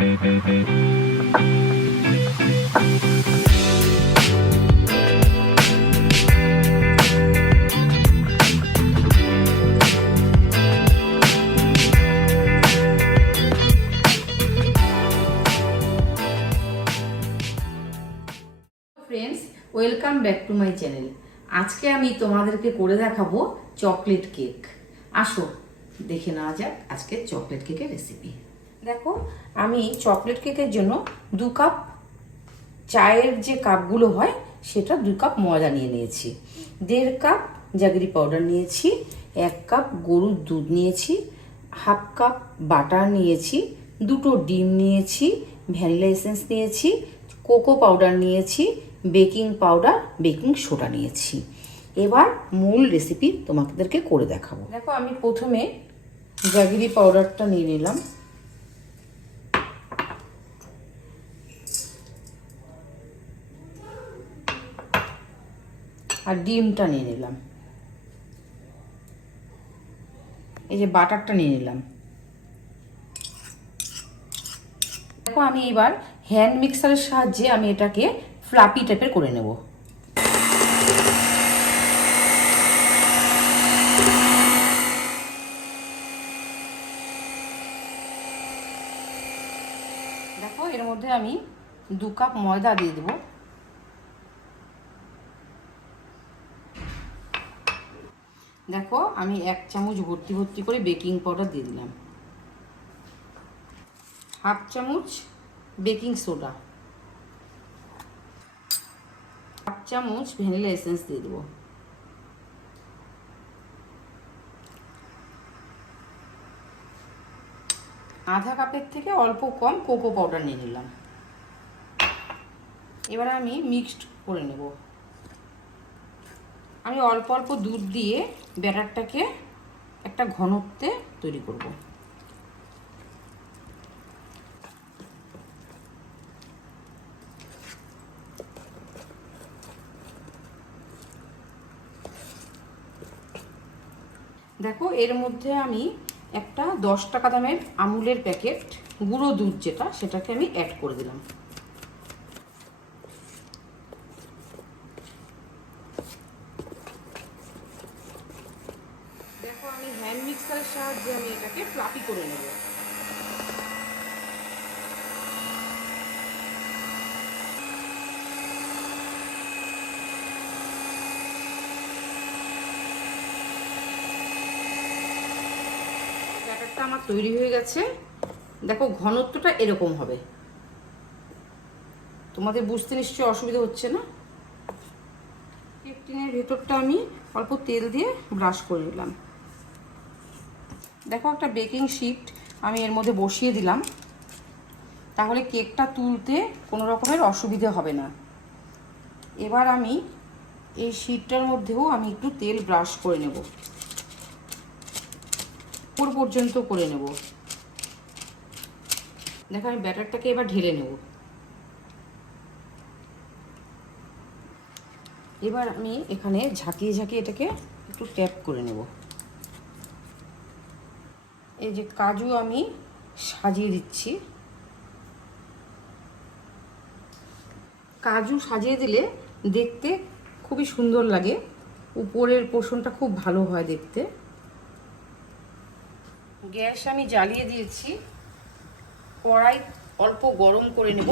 Friends, welcome back to my channel. আজকে আমি তোমাদেরকে করে দেখাবো চকলেট কেক। আসো দেখে নেওয়া যাক আজকে চকলেট কেকের রেসিপি। দেখো, আমি চকলেট কেকের জন্য 2 কাপ চায়ের যে কাপগুলো হয় সেটা 2 কাপ ময়দা নিয়ে নিয়েছি, 1.5 কাপ জাগরি পাউডার নিয়েছি, 1 কাপ গরুর দুধ নিয়েছি, 1/2 কাপ বাটার নিয়েছি, 2টো ডিম নিয়েছি, ভ্যানিলা এসেন্স নিয়েছি, কোকো পাউডার নিয়েছি, বেকিং পাউডার, বেকিং সোডা নিয়েছি। এবার মূল রেসিপি তোমাদেরকে করে দেখাবো। দেখো, আমি প্রথমে জাগরি পাউডারটা নিয়ে নিলাম, আর ডিমটা নিয়ে নিলাম, এই যে বাটারটা নিয়ে নিলাম। দেখো, আমি এবার হ্যান্ড মিক্সারের সাহায্যে আমি এটাকে ফ্লাপি টাইপের করে নেব। দেখো, এর মধ্যে আমি 2 কাপ ময়দা দিয়ে দেবো। দেখো, আমি 1 চামচ ভর্তি ভর্তি করে বেকিং পাউডার দিয়ে দিলাম, 1/2 চামচ বেকিং সোডা, 1 চামচ ভ্যানিলা এসেন্স দিয়ে দেবো, আধা কাপের থেকে অল্প কম কোকো পাউডার নিয়ে নিলাম। এবার আমি মিক্সড করে নেব। আমি অল্প অল্প দুধ দিয়ে ব্যাটারটাকে একটা ঘনত্বে তৈরি করব। দেখো, এর মধ্যে আমি একটা 10 টাকা দামের আমুলের প্যাকেট গুঁড়ো দুধ যেটা, সেটাকে আমি অ্যাড করে দিলাম। দেখো, আমি হ্যান্ড মিক্সারের সাহায্যে আমি এটাকে ফ্লাপি করে নেব। ব্যাটারটা আমার তৈরি হয়ে গেছে। দেখো, ঘনত্বটা এরকম হবে। তোমাদের বুঝতে নিশ্চয়ই অসুবিধা হচ্ছে না। কেক টিনের ভেতরটা আমি অল্প তেল দিয়ে ব্রাশ করে নিলাম। দেখো, একটা বেকিং শিট আমি এর মধ্যে বসিয়ে দিলাম, তাহলে কেকটা তুলতে কোনো রকমের অসুবিধে হবে না। এবার আমি এই শিটটার মধ্যেও আমি একটু তেল ব্রাশ করে নেব, উপর পর্যন্ত করে নেব। দেখো, আমি ব্যাটারটাকে এবার ঢেলে নেব। এবার আমি এখানে ঝাঁকিয়ে ঝাঁকিয়ে এটাকে একটু ট্যাপ করে নেব। এই যে কাজু আমি সাজিয়ে দিচ্ছি। কাজু সাজিয়ে দিলে দেখতে খুবই সুন্দর লাগে, উপরের পোর্শনটা খুব ভালো হয় দেখতে। গ্যাস আমি জ্বালিয়ে দিয়েছি, কড়াই অল্প গরম করে নেব।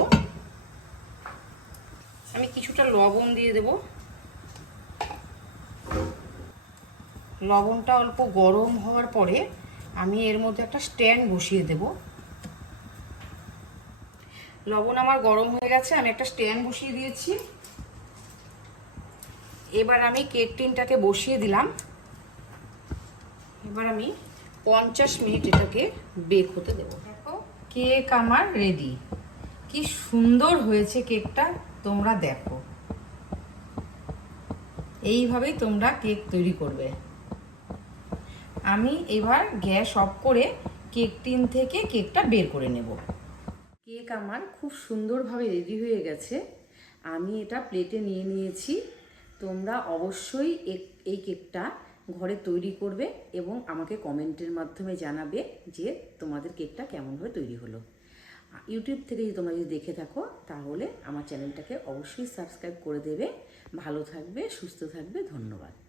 আমি কিছুটা লবণ দিয়ে দেব। লবণটা অল্প গরম হওয়ার পরে আমি এর মধ্যে একটা স্ট্যান্ড বসিয়ে দেব। লবণ আমার গরম হয়ে গেছে, আমি একটা স্ট্যান্ড বসিয়ে দিয়েছি। এবার আমি কেক টিনটাকে বসিয়ে দিলাম। এবার আমি 50 মিনিট এটাকে বেক হতে দেব। দেখো, কেক আমার রেডি। কি সুন্দর হয়েছে কেকটা, তোমরা দেখো। এইভাবেই তোমরা কেক তৈরি করবে। আমি এবার গ্যাস অফ করে কেক টিন থেকে কেকটা বের করে নেব। কেক আমার খুব সুন্দরভাবে রেডি হয়ে গেছে। আমি এটা প্লেটে নিয়ে নিয়েছি। তোমরা অবশ্যই এই কেকটা ঘরে তৈরি করবে এবং আমাকে কমেন্টের মাধ্যমে জানাবে যে তোমাদের কেকটা কেমনভাবে তৈরি হলো। ইউটিউব থেকে যদি তোমরা যদি দেখে থাকো তাহলে আমার চ্যানেলটাকে অবশ্যই সাবস্ক্রাইব করে দেবে। ভালো থাকবে, সুস্থ থাকবে, ধন্যবাদ।